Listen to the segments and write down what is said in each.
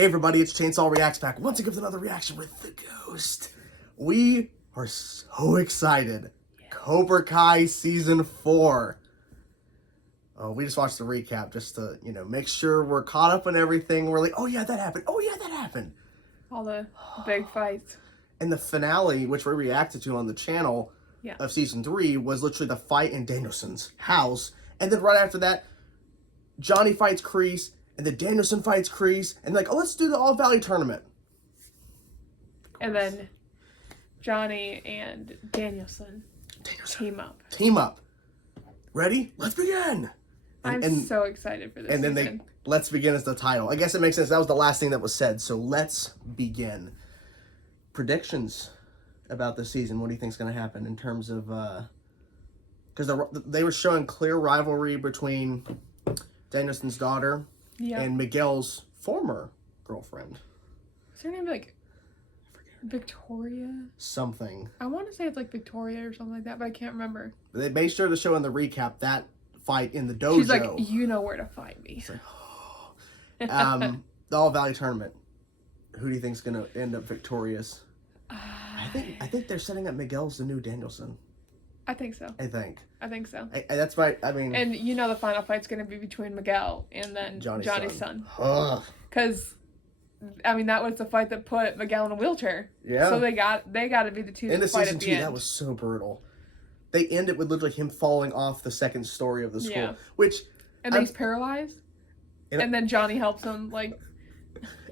Hey everybody, it's Chainsaw Reacts back once again with another reaction with the Ghost. We are so excited. Yeah. Cobra Kai Season 4. We just watched the recap just to, make sure we're caught up on everything. We're like, oh yeah, that happened. Oh yeah, that happened. All the big fights. And the finale, which we reacted to on the channel of Season 3, was literally the fight in Danielson's house. And then right after that, Johnny fights Kreese. And then Danielson fights Kreese, and like, oh, let's do the All Valley tournament. And then Johnny and Danielson team up. Team up. Ready? Let's begin. I'm so excited for this. And then let's begin as the title. I guess it makes sense. That was the last thing that was said. So let's begin. Predictions about this season. What do you think is going to happen in terms of? Because they were showing clear rivalry between Danielson's daughter. Yeah. And Miguel's former girlfriend. Is her name like Victoria? Something. I want to say it's like Victoria or something like that, but I can't remember. They made sure to show in the recap that fight in the dojo. She's like, you know where to find me. Like, oh. The All Valley tournament. Who do you think's gonna end up victorious? I think they're setting up Miguel's the new Danielson. I think so. I think so. That's right. I mean... And the final fight's going to be between Miguel and then Johnny's son. Because, that was the fight that put Miguel in a wheelchair. Yeah. So they got to be the two that fight at the end. That was so brutal. They ended with literally him falling off the second story of the school. Yeah. Which... And then he's paralyzed. And then Johnny helps him, like...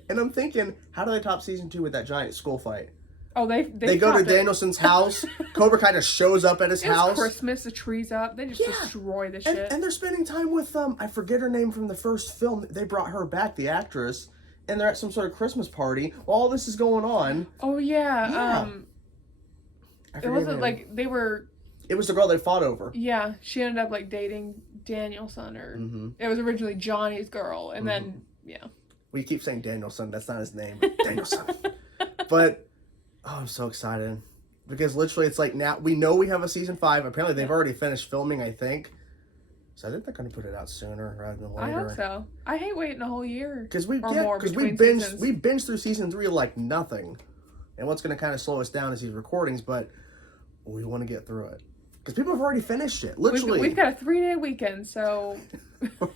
And I'm thinking, how do they top Season 2 with that giant school fight? Oh, they go to Danielson's house. Cobra kind of shows up at his house. It's Christmas, the tree's up. They just destroy the shit. And they're spending time with, I forget her name from the first film. They brought her back, the actress. And they're at some sort of Christmas party while all this is going on. Oh, yeah. It wasn't like they were... It was the girl they fought over. Yeah. She ended up, like, dating Danielson. Or it was originally Johnny's girl. And then, We keep saying Danielson. That's not his name. Danielson. But... Oh, I'm so excited. Because literally it's like now, we know we have a Season 5. Apparently they've already finished filming, I think. So I think they're going to put it out sooner rather than later. I hope so. I hate waiting a whole year Because we binged through Season 3 like nothing. And what's going to kind of slow us down is these recordings, but we want to get through it. Because people have already finished it. Literally. We've got a 3-day weekend, so...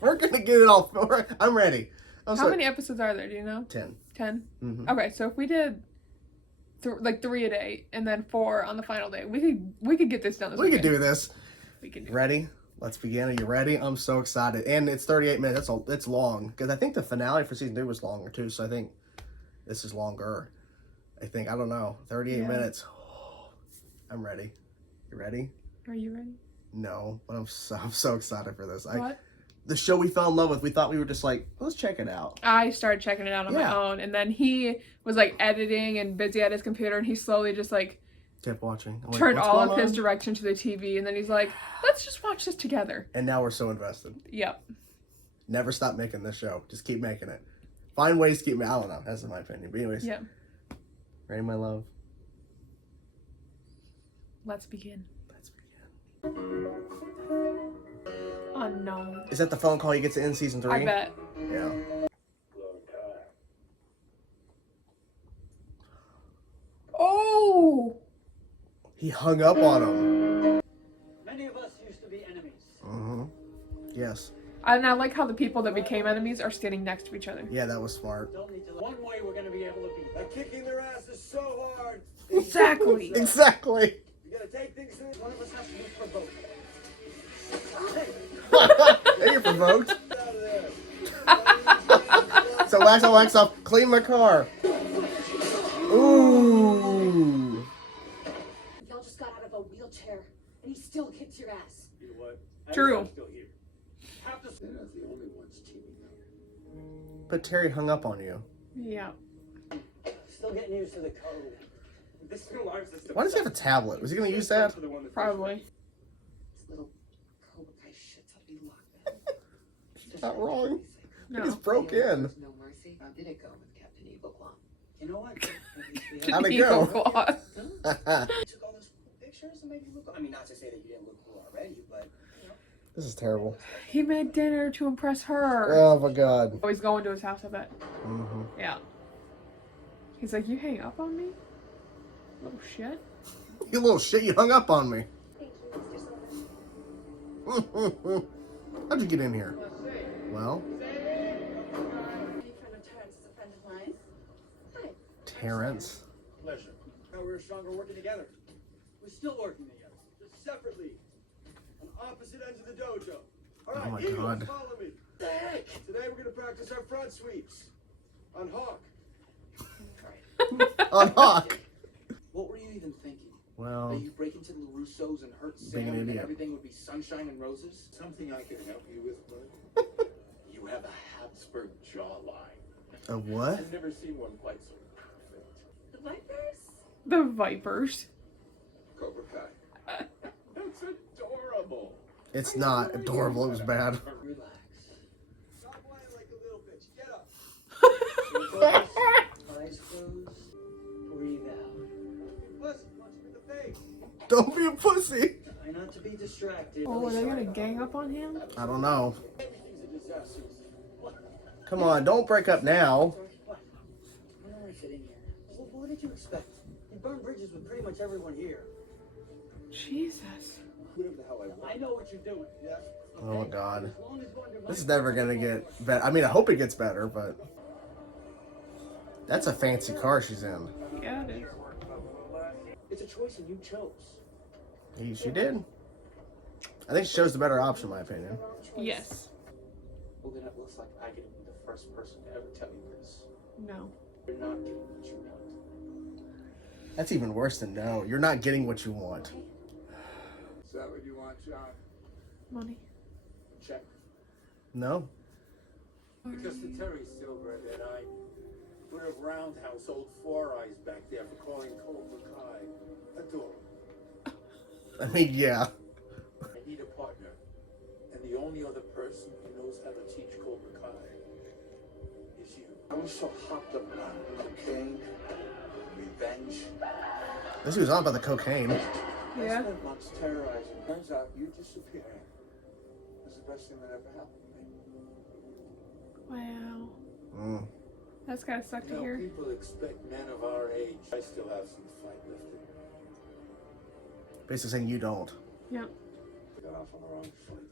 We're going to get it all. I'm ready. How many episodes are there, do you know? 10. 10? Mm-hmm. Okay, so if we did... 3 a day, and then 4 on the final day. We could get this done this weekend. We could do this. We can do Ready? Let's begin. Are you ready? I'm so excited. And it's 38 minutes. It's long. Because I think the finale for Season 3 was longer, too. So I think this is longer. I don't know. 38 minutes. Oh, I'm ready. You ready? Are you ready? No. But I'm so excited for this. What? The show we fell in love with, we thought we were just like, let's check it out. I started checking it out on my own, and then he was like editing and busy at his computer, and he slowly just like kept watching. Turned all of his direction to the TV, and then he's like, let's just watch this together. And now we're so invested. Yep. Never stop making this show. Just keep making it. Find ways to keep I don't know. That's my opinion. But anyways. Yeah. Ready, my love? Let's begin. Oh no. Is that the phone call he gets to end Season 3? I bet. Yeah. Oh! He hung up on him. Many of us used to be enemies. Mm-hmm. Yes. And I like how the people that became enemies are standing next to each other. Yeah, that was smart. One way we're going to be able to beat them. Kicking their ass is so hard. Exactly. Exactly. You gotta take things to One of us has to be provoked. Hey, you're provoked. So wax off, clean my car. Ooh. Y'all just got out of a wheelchair, and he still kicked your ass. You know what? True. Still here. They're not the only ones teaming up. But Terry hung up on you. Yeah. Still getting used to the code. This new alarm system. Why does he have a tablet? Was he going to use that? Probably. This little Cobra Kai shit's ought to be locked up. He's not wrong. No. He's broke in. No mercy. How did it go with Captain Evil Claw? You know what? How'd it go? You took all those cool pictures and made you look. I mean, not to say that you didn't look cool already, but you know. This is terrible. He made dinner to impress her. Oh my god. Oh, he's going to his house, I bet. Mm-hmm. Yeah. He's like, you hang up on me? Little shit. You little shit, you hung up on me. Thank you, Mr. Silver. How'd you get in here? Well, My friend of Terrence is a friend of mine. Hi. Terrence. Pleasure. Now we're stronger working together. We're still working together, just separately, on opposite ends of the dojo. All right, Oh my Eagles, God. follow me. The heck? Today we're gonna practice our front sweeps on Hawk. On Hawk. What were you even thinking? Well, That you break into the Russos and hurt being Sam an and idiot. everything would be sunshine and roses? Something I can help you with, bud? You have a Habsburg jawline. a what? I've never seen one quite so perfect. The Vipers? The Vipers. Cobra Kai. That's adorable. It's not adorable, it was bad. Relax. Stop whining like a little bitch. Get up. Eyes closed. Breathe out. Plus, punch him in the face. Don't be a pussy. Try not to be distracted. Oh, are they gonna gang up on him? I don't know. Everything's a disaster. Come on, don't break up now. What? Where do I fit in here? What did you expect? You burned bridges with pretty much everyone here. Jesus. Whatever the hell I want. I know what you're doing. Yeah. Oh my god. As long as you're under my This is never gonna get better. I mean, I hope it gets better, but... That's a fancy car she's in. Yeah, it is. It's a choice and you chose. She did. I think she chose the better option, in my opinion. Yes. Well, then it looks like I get to be the first person to ever tell you this. No. You're not getting what you want. That's even worse than no. You're not getting what you want. Is that what you want, John? Money. Check. No. Because to Terry Silver that I would have roundhouse old Four Eyes back there for calling Cobra Kai adorable. I mean, yeah. I need a partner. And the only other person who knows how to teach Cobra Kai is you. I was so hopped up on cocaine, revenge. This was on about the cocaine. I Yeah. spent months terrorizing. Turns out you disappearing was the best thing that ever happened to me. Wow. Mm. That's gotta suck to You know, hear. people expect men of our age. I still have some fight left in me. Basically saying you don't. Yep. I got off on the wrong foot.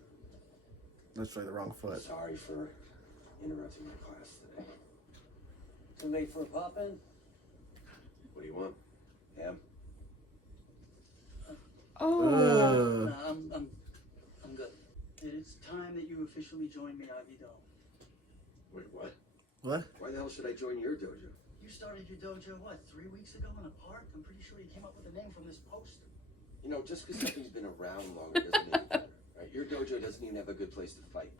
Literally the wrong foot. Sorry for interrupting my class today. Too late for a pop-in? What do you want? Ham? Oh. I'm good. It's time that you officially join Miyagi Do. Wait, what? What? Why the hell should I join your dojo? You started your dojo, what, 3 weeks ago in a park? I'm pretty sure you came up with a name from this poster. You know, just because something's been around longer doesn't mean it's better. Right? Your dojo doesn't even have a good place to fight.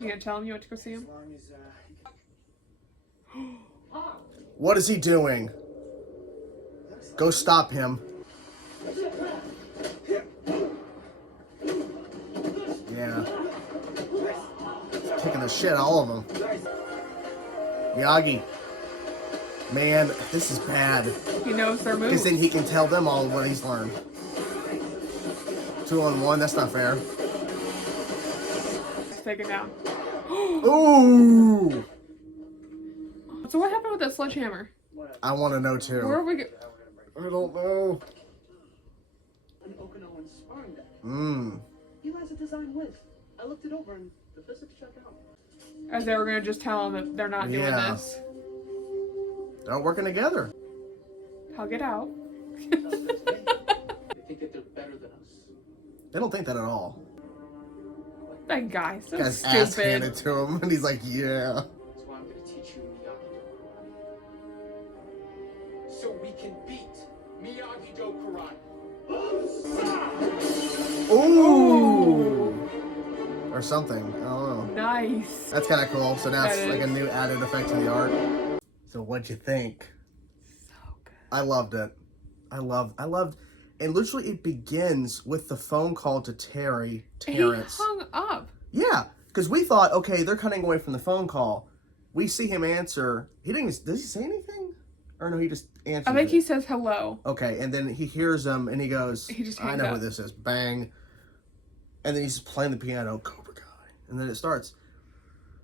You gonna tell him you went to go see him? As long as, What is he doing? Go stop him. Yeah. Kicking the shit out of all of them. Miyagi. Man, this is bad. He knows their Because moves. then he can tell them all what he's learned. 2-on-1, that's not fair. Just take it down. Ooh! So what happened with that sledgehammer? I want to know Where too. are we go? I don't know. An Okinawan sparring deck. Mmm. He has a design with. I looked it over and the physics check out. As they were gonna just tell him that they're not doing Yeah. this. They're all working together. Hug it out. They think that they're better than us. They don't think that at all. That guy, so Guy's ass handed stupid. to him, and he's like, yeah. That's why I'm gonna teach you Miyagi-Do karate. So we can beat Miyagi-Do karate. Ooh! Or something. I don't know. Nice. That's kind of cool. So now it's That like a is. new added effect to the art. So what'd you think? So good. I loved it. I loved, and literally it begins with the phone call to Terrence. He hung up. Yeah, because we thought, okay, they're cutting away from the phone call. We see him answer. He didn't. Does he say anything? Or no, he just answers. I think it. he says hello. Okay, and then he hears him, and he goes, He just "I hangs know up. who this is." Bang. And then he's playing the piano, Cobra Kai. And then it starts.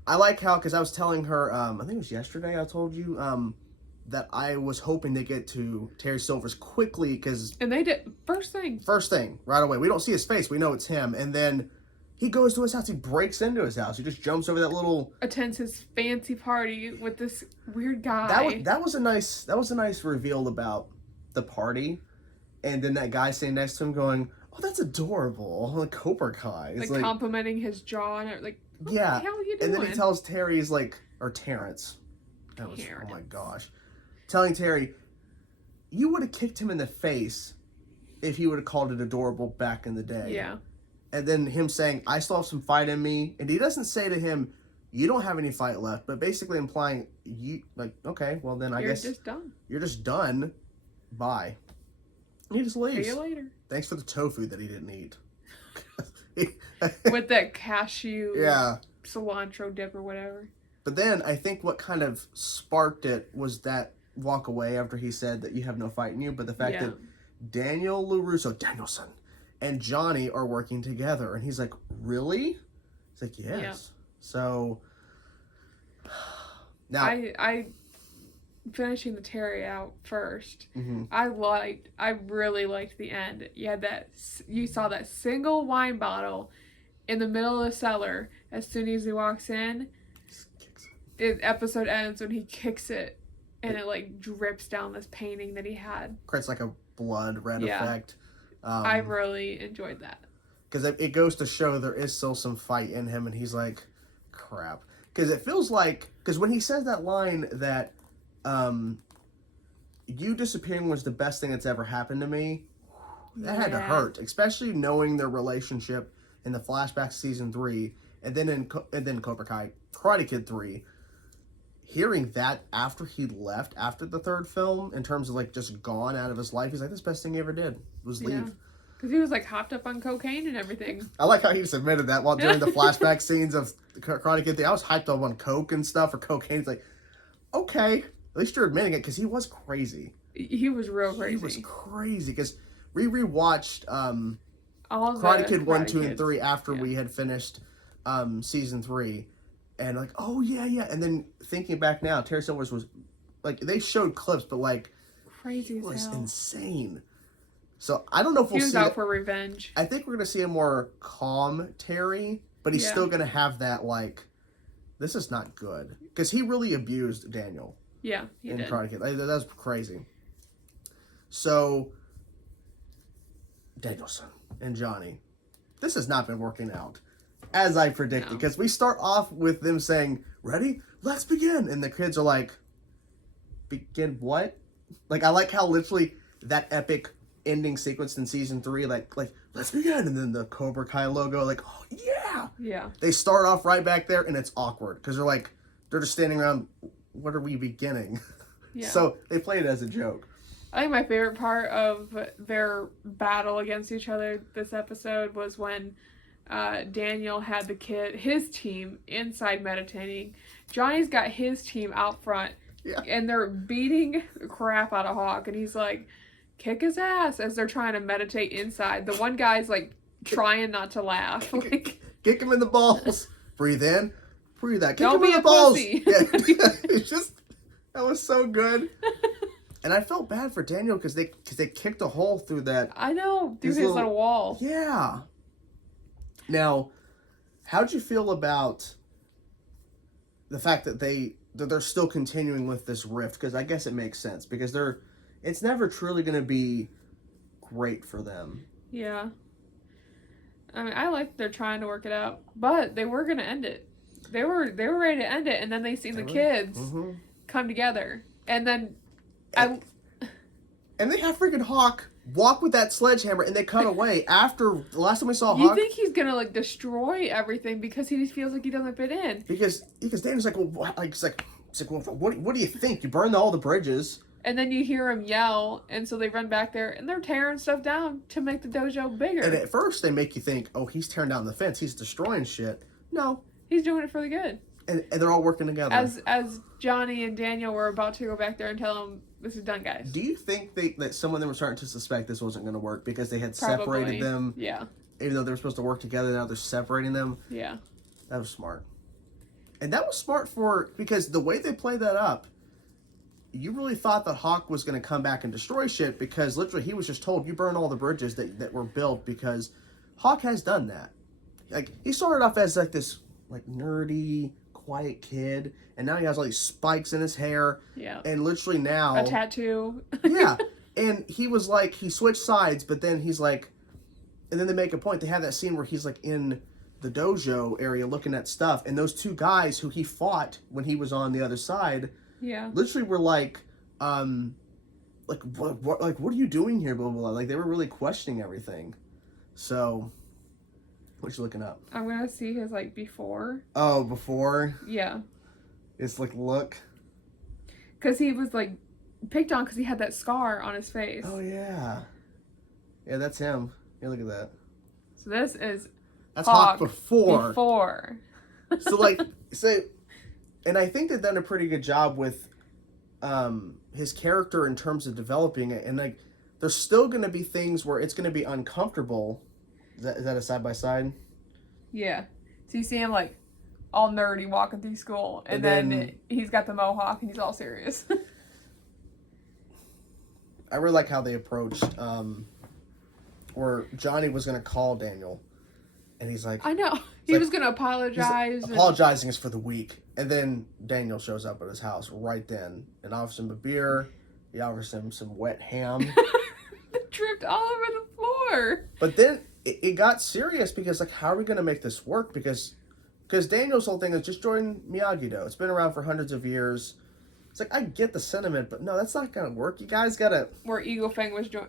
I like how, because I was telling her, I think it was yesterday I told you, that I was hoping to get to Terry Silver's quickly, because... And they did, first thing, right away. We don't see his face, we know it's him. And then he goes to his house, he breaks into his house, he just jumps over that little... Attends his fancy party with this weird guy. That was a nice reveal about the party. And then that guy sitting next to him going, oh, that's adorable. Like Cobra Kai. It's like complimenting his jaw and like, what yeah. the hell are you doing? And then he tells Terry, he's like, or Terrence. That was, oh my gosh. Telling Terry, you would have kicked him in the face if he would have called it adorable back in the day. Yeah. And then him saying, I still have some fight in me. And he doesn't say to him, you don't have any fight left, but basically implying, you, like, okay, well then I guess. You're just done. You're just done. Bye. He just leaves. See you later. Thanks for the tofu that he didn't eat. With that cashew cilantro dip or whatever. But then I think what kind of sparked it was that walk away after he said that you have no fight in you, but the fact that Daniel Danielson, and Johnny are working together. And he's like, really? He's like, yes. Yeah. So now I finishing the Terry out first. Mm-hmm. I really liked the end. You saw that single wine bottle in the middle of the cellar. As soon as he walks in, the episode ends when he kicks it, and it like drips down this painting that he had. Creates like a blood red effect. I really enjoyed that. Because it goes to show there is still some fight in him, and he's like, crap. Because it feels like, because when he says that line that, you disappearing was the best thing that's ever happened to me, that had to hurt. Especially knowing their relationship in the flashback season 3, and then Cobra Kai, Karate Kid 3. Hearing that after he left, after the third film, in terms of like just gone out of his life, he's like, this best thing he ever did was leave. Because he was like hopped up on cocaine and everything. I like how he just admitted that while during the flashback scenes of the Karate Kid. I was hyped up on coke and stuff, or cocaine. It's like, okay, at least you're admitting it, because he was crazy. He was real crazy. He was crazy, because we rewatched Karate Kid 1, 2, and 3 after we had finished season 3. And like, oh yeah. And then thinking back now, Terry Silver's was, like, they showed clips, but like, crazy it was as hell. Insane. So I don't know if we'll see. He was out for revenge. I think we're gonna see a more calm Terry, but he's still gonna have that like, this is not good, because he really abused Daniel. Yeah, he did. Karate Kid. That was crazy. So Danielson and Johnny, this has not been working out as I predicted, because we start off with them saying, ready, let's begin, and the kids are like, begin what? Like, I like how literally that epic ending sequence in season 3, like let's begin, and then the Cobra Kai logo, like, oh yeah, they start off right back there, and it's awkward because they're just standing around, what are we beginning? So they play it as a joke. I think my favorite part of their battle against each other this episode was when Daniel had his team inside meditating. Johnny's got his team out front, and they're beating the crap out of Hawk, and he's like, kick his ass, as they're trying to meditate inside. The one guy's like trying not to laugh. Like, kick him in the balls. Breathe in, breathe out. Kick Don't him be in the a balls. Pussy. It's just, that was so good. And I felt bad for Daniel because they kicked a hole through that. I know, through his little wall. Yeah. Now, how'd you feel about the fact that they're still continuing with this rift? Because I guess it makes sense, because it's never truly going to be great for them. Yeah. I mean, I like they're trying to work it out, but they were going to end it. They were ready to end it, and then they seen the kids come together, and then and they have freaking Hawk walk with that sledgehammer, and they cut away after the last time we saw Hawk. You think he's gonna like destroy everything because he just feels like he doesn't fit in? Because Daniel's like, well, it's like, well, what do you think? You burned all the bridges. And then you hear him yell, and so they run back there, and they're tearing stuff down to make the dojo bigger. And at first, they make you think, oh, he's tearing down the fence, he's destroying shit. No, he's doing it for the good. And they're all working together. As Johnny and Daniel were about to go back there and tell him, this is done, guys. Do you think that some of them were starting to suspect this wasn't going to work because they had separated them? Yeah. even though they were supposed to work together, now they're separating them. Yeah. That was smart. And that was smart because the way they played that up, you really thought that Hawk was going to come back and destroy shit, because literally he was just told, you burn all the bridges that were built, because Hawk has done that. Like, he started off as like this like nerdy, quiet kid, and now he has all these spikes in his hair. Yeah. And literally now... A tattoo. Yeah. And he was like, he switched sides, but then he's like... And then they make a point. They have that scene where he's like in the dojo area looking at stuff, and those two guys who he fought when he was on the other side... Yeah. Literally were like what are you doing here, blah, blah, blah. Like, they were really questioning everything. So, what you looking up? I'm gonna see his, like, before. Oh, before? Yeah. It's like, look. Because he was, like, picked on because he had that scar on his face. Oh, yeah. Yeah, that's him. Yeah, look at that. So this is That's Hawk before. Before. So, like, and I think they've done a pretty good job with his character in terms of developing it. And, like, there's still going to be things where it's going to be uncomfortable. Is that a side-by-side? Yeah. So you see him, like, all nerdy walking through school. And then he's got the mohawk and he's all serious. I really like how they approached where Johnny was going to call Daniel. And he's like... I know. He was going to apologize. Apologizing is for the weak. And then Daniel shows up at his house right then and offers him a beer. He offers him some wet ham. Tripped all over the floor. But then it got serious because, like, how are we going to make this work? Because Daniel's whole thing is just join Miyagi-Do. It's been around for hundreds of years. It's like, I get the sentiment, but no, that's not going to work. You guys got to... Where Eagle Fang was joined.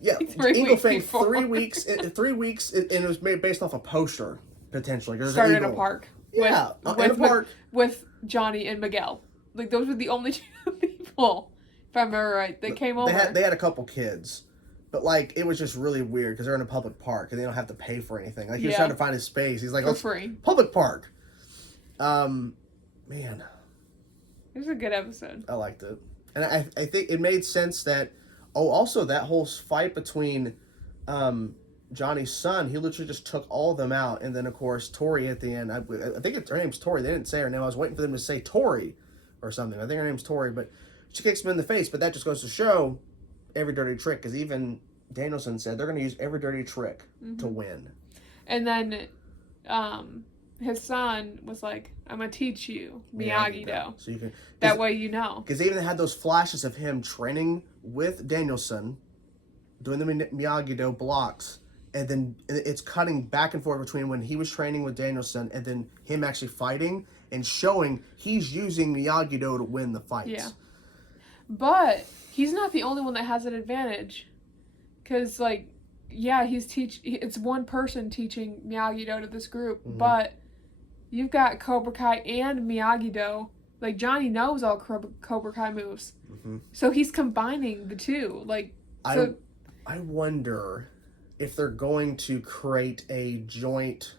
Yeah, Eagle Fang, 3 weeks, and it was made based off a poster, potentially. Started in a park. Yeah, in a park. With Johnny and Miguel. Like, those were the only two people, if I remember right, that came over. They had a couple kids, but, like, it was just really weird because they're in a public park and they don't have to pay for anything. Like, he was trying to find his space. He's like, for free. Public park. Man. It was a good episode. I liked it. And I think it made sense that... Oh, also, that whole fight between Johnny's son, he literally just took all of them out. And then, of course, Tori at the end, I think her name's Tori. They didn't say her name. I was waiting for them to say Tori or something. I think her name's Tori, but she kicks him in the face. But that just goes to show every dirty trick, because even Danielson said they're going to use every dirty trick to win. And then his son was like, I'm going to teach you Miyagi-Do. So you can... That way you know. Because they even had those flashes of him training with Danielson, doing the Miyagi-Do blocks, and then it's cutting back and forth between when he was training with Danielson and then him actually fighting and showing he's using Miyagi-Do to win the fights. Yeah. But he's not the only one that has an advantage. Because, like, yeah, it's one person teaching Miyagi-Do to this group, but you've got Cobra Kai and Miyagi-Do. Like, Johnny knows all Cobra Kai moves. So he's combining the two. Like, so... I wonder if they're going to create a joint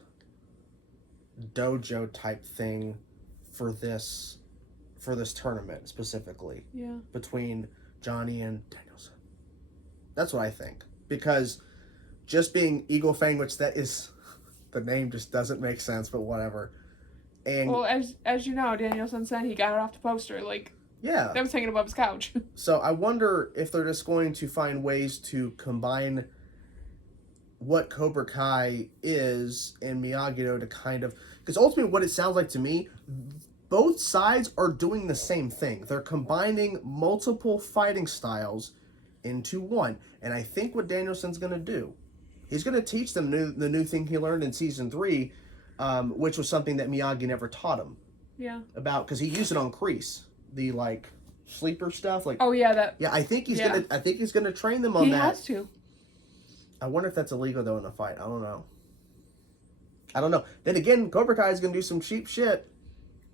dojo type thing for this tournament specifically. Yeah. Between Johnny and Danielson. That's what I think. Because just being Eagle Fang, which that is... The name just doesn't make sense, but whatever. And well, as you know, Danielson said he got it off the poster. Like, yeah, that was hanging above his couch. So I wonder if they're just going to find ways to combine what Cobra Kai is and Miyagi-Do to kind of... Because ultimately what it sounds like to me, both sides are doing the same thing. They're combining multiple fighting styles into one. And I think what Danielson's going to do, he's going to teach them the new thing he learned in season 3, which was something that Miyagi never taught him. Yeah. About, because he used it on Kreese, the like sleeper stuff. Like, oh yeah, that. Yeah, I think he's gonna train them on that. He has to. I wonder if that's illegal though in a fight. I don't know. Then again, Cobra Kai is gonna do some cheap shit.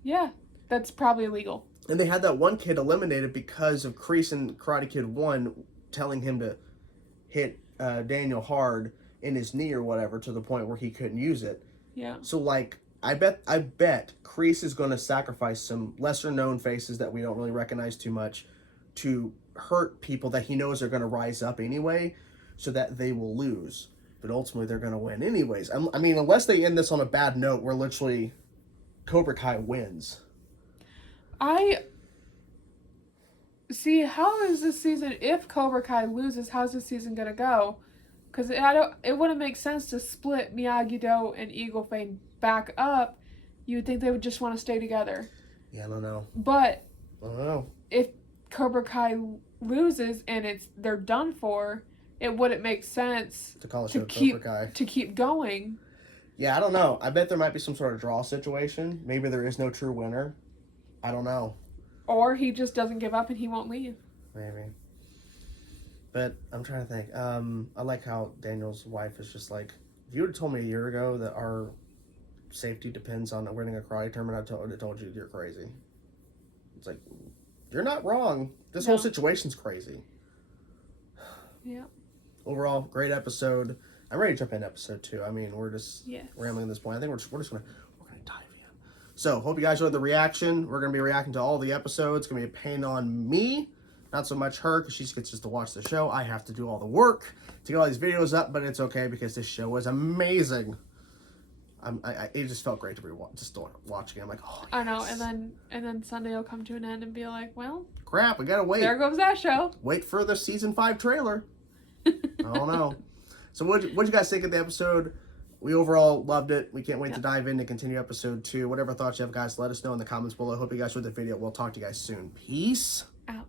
Yeah, that's probably illegal. And they had that one kid eliminated because of Kreese and Karate Kid 1 telling him to hit Daniel hard in his knee or whatever to the point where he couldn't use it. Yeah. So, like, I bet Kreese is going to sacrifice some lesser-known faces that we don't really recognize too much to hurt people that he knows are going to rise up anyway so that they will lose. But ultimately, they're going to win anyways. I mean, unless they end this on a bad note where literally Cobra Kai wins. I see. How is this season? If Cobra Kai loses, how's this season gonna go? Because it wouldn't make sense to split Miyagi-Do and Eagle Fang back up. You would think they would just want to stay together. Yeah, I don't know. But I don't know. if Cobra Kai loses and they're done for, it wouldn't make sense To call it to Cobra Kai. keep going. Yeah, I don't know. I bet there might be some sort of draw situation. Maybe there is no true winner. I don't know. Or he just doesn't give up and he won't leave. Maybe. But I'm trying to think. I like how Daniel's wife is just like, if you would have told me a year ago that our safety depends on winning a karate tournament, I would have told you you're crazy. It's like, you're not wrong. This whole situation's crazy. Yeah. Overall, great episode. I'm ready to jump into episode 2. I mean, we're just rambling at this point. I think we're just gonna dive in. So, hope you guys enjoyed the reaction. We're gonna be reacting to all the episodes. It's gonna be a pain on me, not so much her, because she gets just to watch the show. I have to do all the work to get all these videos up, but it's okay because this show was amazing. It just felt great to just start watching it. I'm like, oh, yes. I know, and then Sunday will come to an end and be like, well, crap, we gotta wait. there goes that show. Wait for the season 5 trailer. I don't know. So what'd you guys think of the episode? We overall loved it. We can't wait to dive in and continue episode 2. Whatever thoughts you have, guys, let us know in the comments below. Hope you guys enjoyed the video. We'll talk to you guys soon. Peace Out.